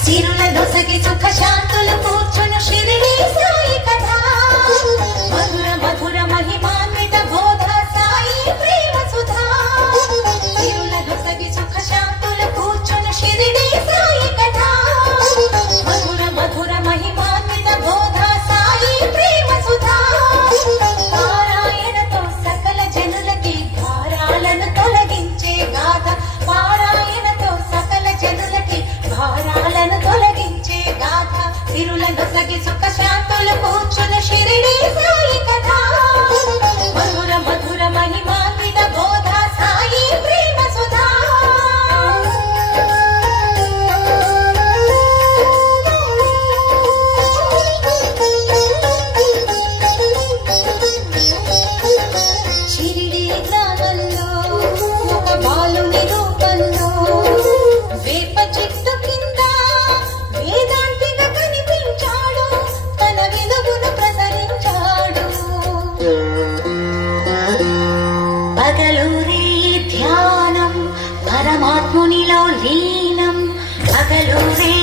సిరుల దొసగి సుఖ శాంతులు కూర్చును షిరిడి సాయి కథ మధుర మధుర మహిమాన్విత బోధ సాయి ప్రేమ సుధా సిరుల దొసగి సుఖ శాంతులు కూర్చును షిరిడి సాయి కథ మధుర మధుర మహిమాన్విత బోధ సాయి ప్రేమ సుధా పారాయణతో సకల జనులకి భారాలను తొలగించే గాథ పారాయణతో సకల జనులకి భారాలను తొలగించే గాథ సిరుల దొసగి సుఖ శాంతులు కూర్చును షిరిడి సాయి కథ మధుర మధుర మహిమాన్విత బోధ సాయి ప్రేమ సుధా షిరిడి గ్రామంలో ఒక బాలుని రూపంలో వేప చెట్టు కింద వేదాంతిగా కనిపించాడు తన వెలుగును ప్రసరించాడు పగలూరే ధ్యానం పరమాత్మునిలో లీనం పగలూరే